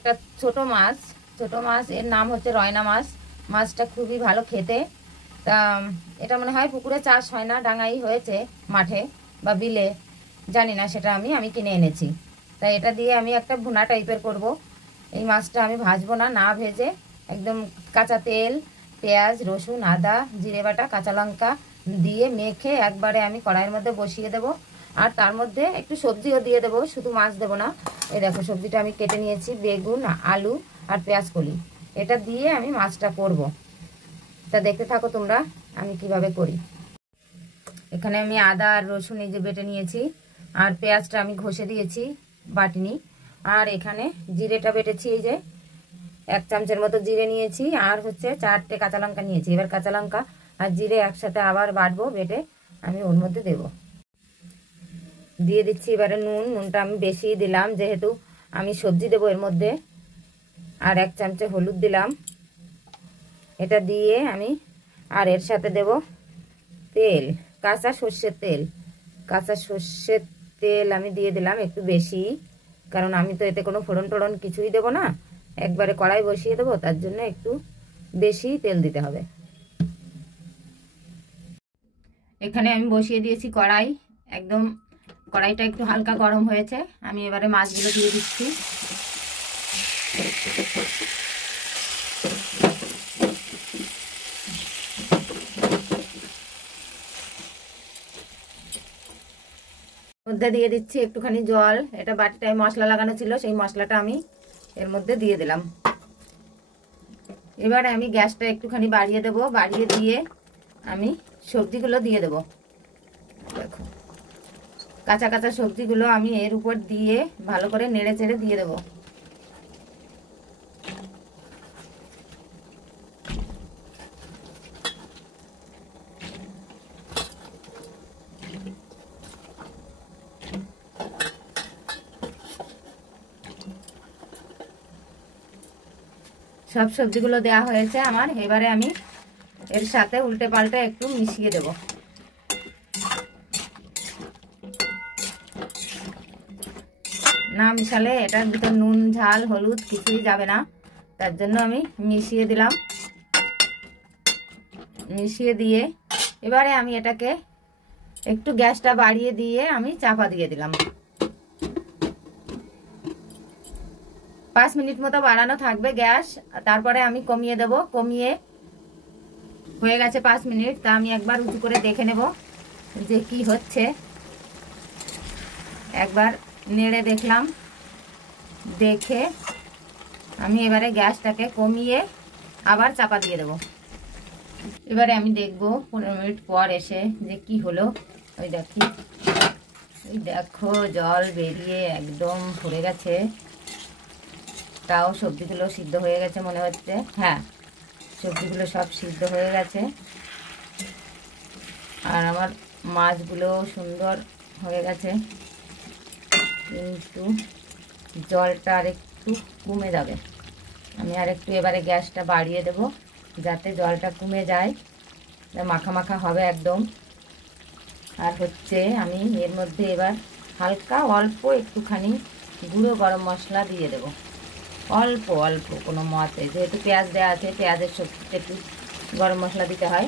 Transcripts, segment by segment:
একটা ছোট মাছ এর নাম হচ্ছে রয়না মাছ। মাছটা খুবই ভালো খেতে। তা এটা মনে হয় পুকুরে চাষ হয় না, ডাঙাই হয়েছে মাঠে বা বিলে, জানি না, সেটা আমি কিনে এনেছি। তাই এটা দিয়ে আমি একটা ভুনা টাইপের করব। এই মাছটা আমি ভাজবো না, না ভেজে একদম কাঁচা তেল, পেঁয়াজ, রসুন, আদা, জিরে বাটা, কাঁচা লঙ্কা দিয়ে মেখে একবারে আমি কড়াইয়ের মধ্যে বসিয়ে দেব। আর তার মধ্যে একটু সবজিও দিয়ে দেবো, শুধু মাছ দেবো না। এই দেখো সবজিটা আমি কেটে নিয়েছি, বেগুন, আলু আর পেঁয়াজ কলি, এটা দিয়ে আমি মাছটা করব। তা দেখতে থাকো তোমরা আমি কিভাবে করি। এখানে আমি আদা আর রসুন এই যে বেটে নিয়েছি, আর পেঁয়াজটা আমি ঘষে দিয়েছি, বাটিনি। আর এখানে জিরেটা বেটেছি, এই যে 1 চামচের মতো জিরে নিয়েছি, আর হচ্ছে 4টে কাঁচা লঙ্কা নিয়েছি। এবার কাঁচা লঙ্কা আর জিরে একসাথে আবার বাটবো, বেটে আমি ওর মধ্যে দেব। দিয়ে দিচ্ছি এবারে নুনটা আমি বেশি দিলাম, যেহেতু আমি সবজি দেবো এর মধ্যে। আর 1 চামচে হলুদ দিলাম। এটা দিয়ে আমি আর এর সাথে দেব তেল, কাঁচা সর্ষের তেল আমি দিয়ে দিলাম একটু বেশি, কারণ আমি তো এতে কোনো ফোড়ন টোড়ন কিছুই দেবো না, একবারে কড়াই বসিয়ে দেবো, তার জন্য একটু বেশি তেল দিতে হবে। এখানে আমি বসিয়ে দিয়েছি কড়াই, একদম কড়াইটা একটু হালকা গরম হয়েছে। আমি এবারে মাছগুলো দিয়ে দিচ্ছি। মধ্যে দিয়ে দিচ্ছি একটুখানি জল। এটা বাটিটায় মশলা লাগানো ছিল, সেই মশলাটা আমি এর মধ্যে দিয়ে দিলাম। এবারে আমি গ্যাসটা একটুখানি বাড়িয়ে দেব, বাড়িয়ে দিয়ে আমি সবজিগুলো দিয়ে দেব। দেখো কাঁচা কাঁচা সবজিগুলো আমি এর উপর দিয়ে ভালো করে নেড়ে চেড়ে দিয়ে দেব। সব সবজিগুলো দেওয়া হয়েছে আমার। এবারে আমি এর সাথে উল্টে পাল্টে একটু মিশিয়ে দেব। না মিশালে এটার ভিতর নুন, ঝাল, হলুদ কিছুই যাবে না, তার জন্য আমি মিশিয়ে দিলাম। মিশিয়ে দিয়ে এবারে আমি এটাকে একটু গ্যাসটা বাড়িয়ে দিয়ে আমি চাপা দিয়ে দিলাম। 5 মিনিট মতো বাড়ানো থাকবে গ্যাস, তারপরে আমি কমিয়ে দেব। কমিয়ে হয়ে গেছে 5 মিনিট, তা আমি একবার উঁচু করে দেখে নেব যে কি হচ্ছে। একবার নেড়ে দেখলাম, দেখে আমি এবারে গ্যাসটাকে কমিয়ে আবার চাপা দিয়ে দেব। এবারে আমি দেখব 15 মিনিট পর এসে যে কি হলো। ওই দেখো জল বেরিয়ে একদম ভরে গেছে, তাও সবজিগুলো সিদ্ধ হয়ে গেছে মনে হচ্ছে। হ্যাঁ, সবজিগুলো সব সিদ্ধ হয়ে গেছে, আর আমার মাছগুলো সুন্দর হয়ে গেছে। কিন্তু জলটা আর একটু কমে যাবে। আমি আর একটু এবারে গ্যাসটা বাড়িয়ে দেব, যাতে জলটা কমে যায়, মাখা মাখা হবে একদম। আর হচ্ছে আমি এর মধ্যে এবার হালকা অল্প একটুখানি গুঁড়ো গরম মশলা দিয়ে দেব, অল্প অল্প, কোনো মতে, যেহেতু পেঁয়াজ দেওয়া আছে, পেঁয়াজের সবজিতে একটু গরম মশলা দিতে হয়।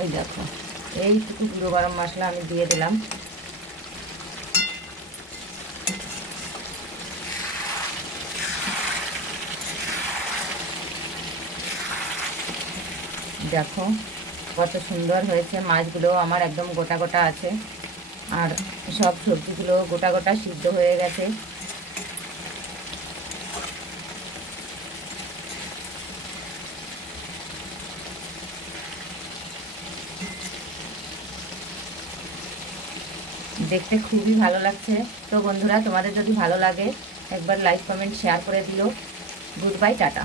ওই দেখো এইটুকু গুঁড়ো গরম মশলা আমি দিয়ে দিলাম। দেখো কত সুন্দর হয়েছে, মাছগুলো আমার একদম গোটা গোটা আছে, আর সব সবজিগুলো গোটা গোটা সিদ্ধ হয়ে গেছে। দেখতে খুবই ভালো লাগছে। তো বন্ধুরা, তোমাদের যদি ভালো লাগে একবার লাইক, কমেন্ট, শেয়ার করে দিও। Good bye, tata.